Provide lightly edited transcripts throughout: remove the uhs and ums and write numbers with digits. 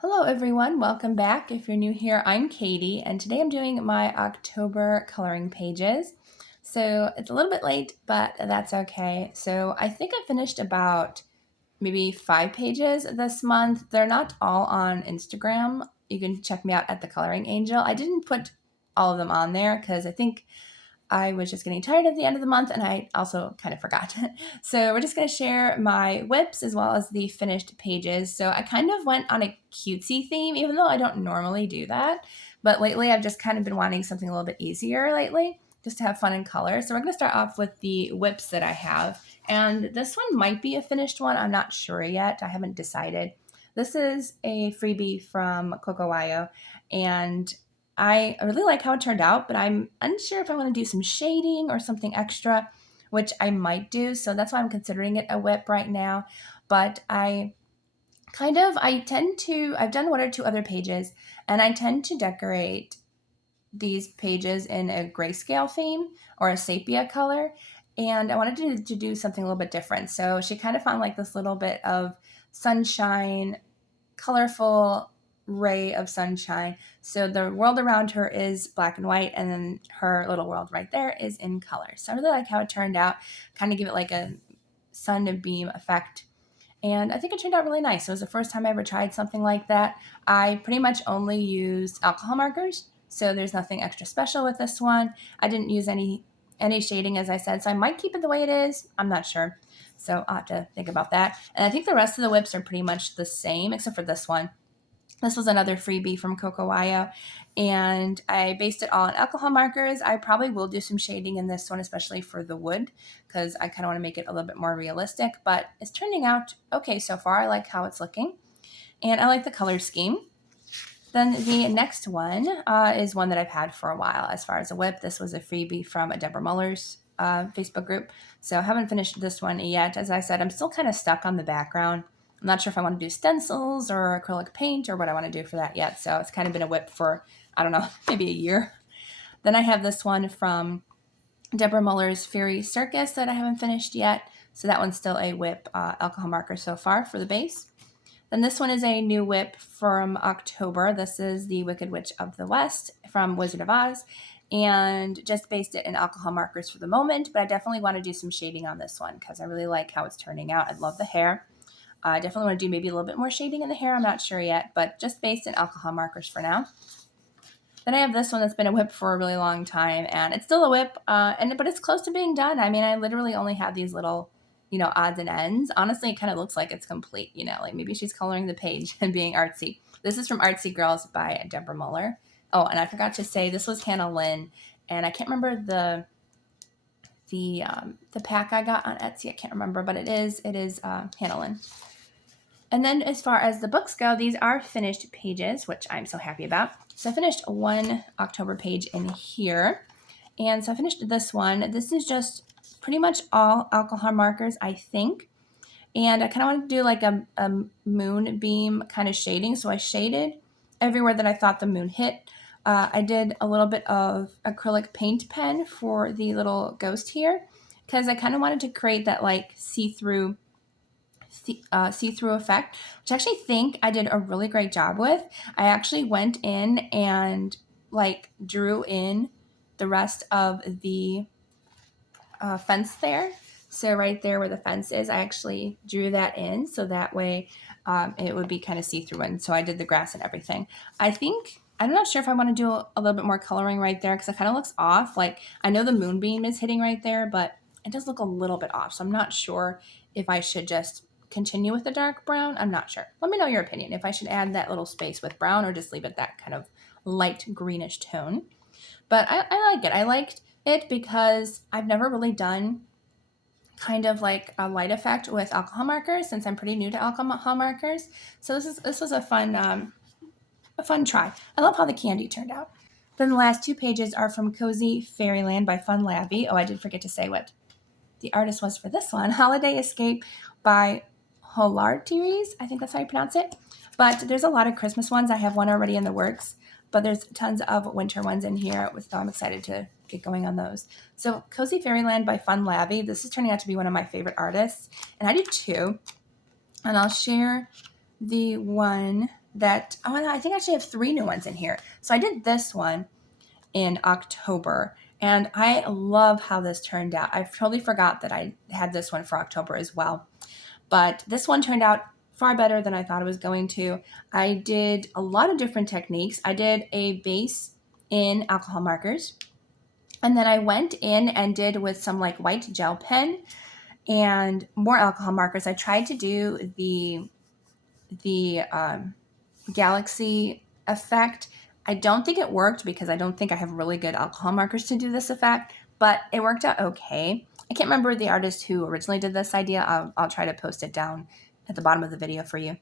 Hello everyone, welcome back. If you're new here, I'm Katie, and today I'm doing my October coloring pages. So it's a little bit late, but that's okay. So I think I finished about maybe 5 pages this month. They're not all on Instagram. You can check me out at The Coloring Angel. I didn't put all of them on there because I think I was just getting tired at the end of the month, and I also kind of forgot. So we're just going to share my WIPs as well as the finished pages. So I kind of went on a cutesy theme, even though I don't normally do that. But lately I've just kind of been wanting something a little bit easier lately, just to have fun and color. So we're going to start off with the WIPs that I have. And this one might be a finished one. I'm not sure yet. I haven't decided. This is a freebie from Coco, and I really like how it turned out, but I'm unsure if I want to do some shading or something extra, which I might do. So that's why I'm considering it a WIP right now. But I've done one or two other pages, and I tend to decorate these pages in a grayscale theme or a sepia color. And I wanted to do something a little bit different. So she kind of found like this little bit of sunshine, colorful ray of sunshine. So the world around her is black and white, and then her little world right there is in color. So I really like how it turned out, kind of give it like a sunbeam effect. And I think it turned out really nice. It was the first time I ever tried something like that. I pretty much only used alcohol markers, so there's nothing extra special with this one. I didn't use any shading, as I said, so I might keep it the way it is. I'm not sure. So I'll have to think about that. And I think the rest of the WIPs are pretty much the same, except for this one. This was another freebie from Coco, and I based it all on alcohol markers. I probably will do some shading in this one, especially for the wood, because I kind of want to make it a little bit more realistic, but it's turning out okay so far. I like how it's looking, and I like the color scheme. Then the next one is one that I've had for a while as far as a WIP. This was a freebie from Deborah Muller's Facebook group, so I haven't finished this one yet. As I said, I'm still kind of stuck on the background. I'm not sure if I want to do stencils or acrylic paint or what I want to do for that yet. So it's kind of been a WIP for, I don't know, maybe a year. Then I have this one from Deborah Muller's Fairy Circus that I haven't finished yet. So that one's still a WIP alcohol marker so far for the base. Then this one is a new WIP from October. This is the Wicked Witch of the West from Wizard of Oz, and just based it in alcohol markers for the moment, but I definitely want to do some shading on this one because I really like how it's turning out. I love the hair. I definitely want to do maybe a little bit more shading in the hair. I'm not sure yet, but just based in alcohol markers for now. Then I have this one that's been a WIP for a really long time, and it's still a WIP, but it's close to being done. I mean, I literally only have these little, odds and ends. Honestly, it kind of looks like it's complete, like maybe she's coloring the page and being artsy. This is from Artsy Girls by Deborah Muller. Oh, and I forgot to say, this was Hannah Lynn, and I can't remember the pack I got on Etsy. I can't remember, but it is Hannah Lynn. And then as far as the books go, these are finished pages, which I'm so happy about. So I finished one October page in here. And so I finished this one. This is just pretty much all alcohol markers, I think. And I kind of wanted to do like a moonbeam kind of shading. So I shaded everywhere that I thought the moon hit. I did a little bit of acrylic paint pen for the little ghost here, because I kind of wanted to create that like see-through effect, which I actually think I did a really great job with. I actually went in and like drew in the rest of the fence there. So right there where the fence is, I actually drew that in so that way it would be kind of see-through. And so I did the grass and everything. I'm not sure if I want to do a little bit more coloring right there because it kind of looks off. Like I know the moonbeam is hitting right there, but it does look a little bit off. So I'm not sure if I should just continue with the dark brown. I'm not sure. Let me know your opinion. If I should add that little space with brown or just leave it that kind of light greenish tone. But I like it. I liked it because I've never really done kind of like a light effect with alcohol markers since I'm pretty new to alcohol markers. So this was a fun try. I love how the candy turned out. Then the last 2 pages are from Cozy Fairyland by Fun Labby. Oh, I did forget to say what the artist was for this one. Holiday Escape by Holartiries. I think that's how you pronounce it. But there's a lot of Christmas ones. I have one already in the works, but there's tons of winter ones in here, so I'm excited to get going on those. So Cozy Fairyland by Fun Labby. This is turning out to be one of my favorite artists, and I do too. And I'll share the one that, oh no, I think I actually have 3 new ones in here. So I did this one in October, and I love how this turned out. I totally forgot that I had this one for October as well. But this one turned out far better than I thought it was going to. I did a lot of different techniques. I did a base in alcohol markers, and then I went in and did with some like white gel pen and more alcohol markers. I tried to do the galaxy effect. I don't think it worked because I don't think I have really good alcohol markers to do this effect, but it worked out okay. I can't remember the artist who originally did this idea. I'll try to post it down at the bottom of the video for you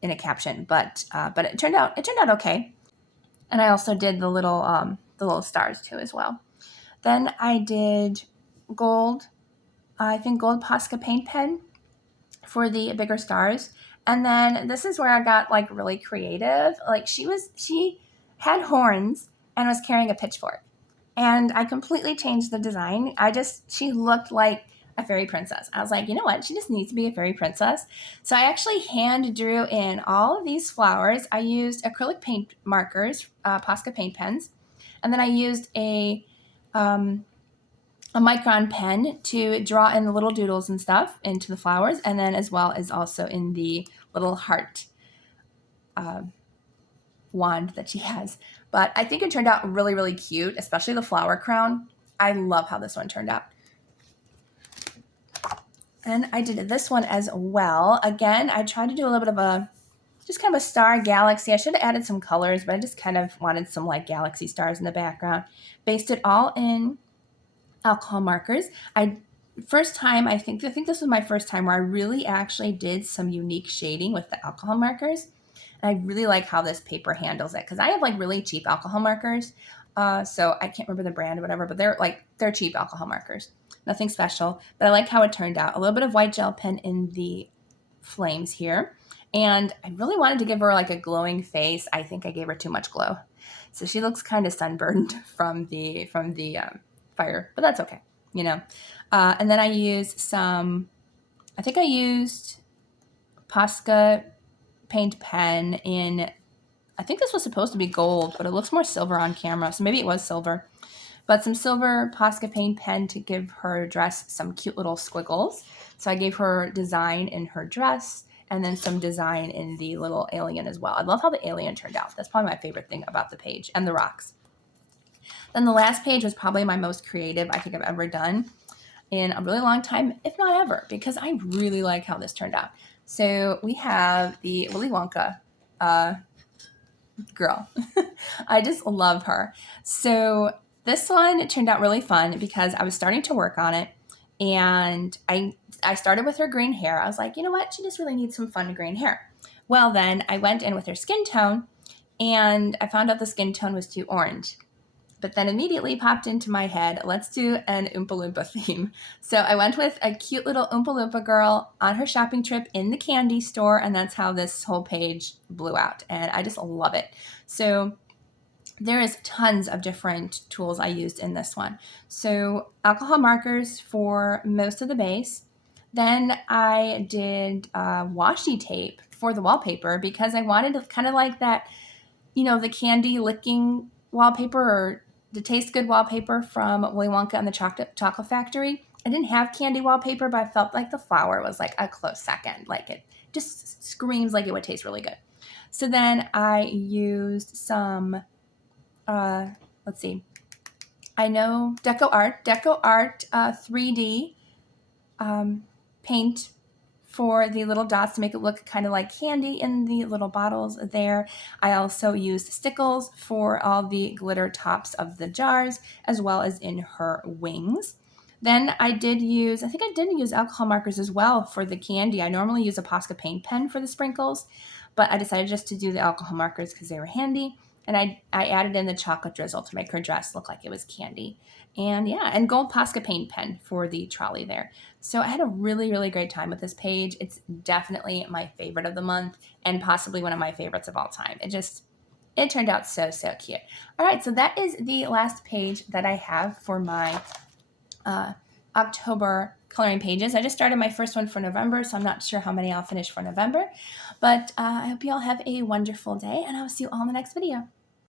in a caption. But it turned out okay. And I also did the little stars too as well. Then I did gold. I think gold Posca paint pen for the bigger stars. And then this is where I got like really creative. Like she had horns and was carrying a pitchfork. And I completely changed the design. She looked like a fairy princess. I was like, you know what? She just needs to be a fairy princess. So I actually hand drew in all of these flowers. I used acrylic paint markers, Posca paint pens. And then I used a micron pen to draw in the little doodles and stuff into the flowers, and then as well as also in the little heart wand that she has. But I think it turned out really, really cute, especially the flower crown. I love how this one turned out. And I did this one as well. Again, I tried to do a little bit of just kind of a star galaxy. I should have added some colors, but I just kind of wanted some like galaxy stars in the background. Based it all in alcohol markers. I think this was my first time where I really actually did some unique shading with the alcohol markers. And I really like how this paper handles it because I have like really cheap alcohol markers. So I can't remember the brand or whatever, but they're cheap alcohol markers. Nothing special, but I like how it turned out. A little bit of white gel pen in the flames here. And I really wanted to give her like a glowing face. I think I gave her too much glow. So she looks kind of sunburned from the fire, but that's okay, you know. And then I used Posca paint pen in, I think this was supposed to be gold, but it looks more silver on camera, so maybe it was silver. But some silver Posca paint pen to give her dress some cute little squiggles. So I gave her design in her dress and then some design in the little alien as well. I love how the alien turned out. That's probably my favorite thing about the page, and the rocks. Then the last page was probably my most creative I think I've ever done in a really long time, if not ever, because I really like how this turned out. So we have the Willy Wonka girl. I just love her. So this one turned out really fun because I was starting to work on it, and I started with her green hair. I was like, you know what? She just really needs some fun green hair. Well, then I went in with her skin tone, and I found out the skin tone was too orange. But then immediately popped into my head, let's do an Oompa Loompa theme. So I went with a cute little Oompa Loompa girl on her shopping trip in the candy store, and that's how this whole page blew out. And I just love it. So there is tons of different tools I used in this one. So alcohol markers for most of the base. Then I did washi tape for the wallpaper because I wanted to kind of like that, you know, the candy licking wallpaper or the taste good wallpaper from Willy Wonka and the Chocolate Factory. I didn't have candy wallpaper, but I felt like the flower was like a close second. Like it just screams like it would taste really good. So then I used some, let's see, I know Deco Art 3D paint for the little dots to make it look kind of like candy in the little bottles there. I also used stickles for all the glitter tops of the jars, as well as in her wings. Then I did use alcohol markers as well for the candy. I normally use a Posca paint pen for the sprinkles, but I decided just to do the alcohol markers because they were handy. And I added in the chocolate drizzle to make her dress look like it was candy. And gold Posca paint pen for the trolley there. So I had a really, really great time with this page. It's definitely my favorite of the month and possibly one of my favorites of all time. It turned out so, so cute. All right, so that is the last page that I have for my October coloring pages. I just started my first one for November, so I'm not sure how many I'll finish for November. But I hope you all have a wonderful day, and I'll see you all in the next video.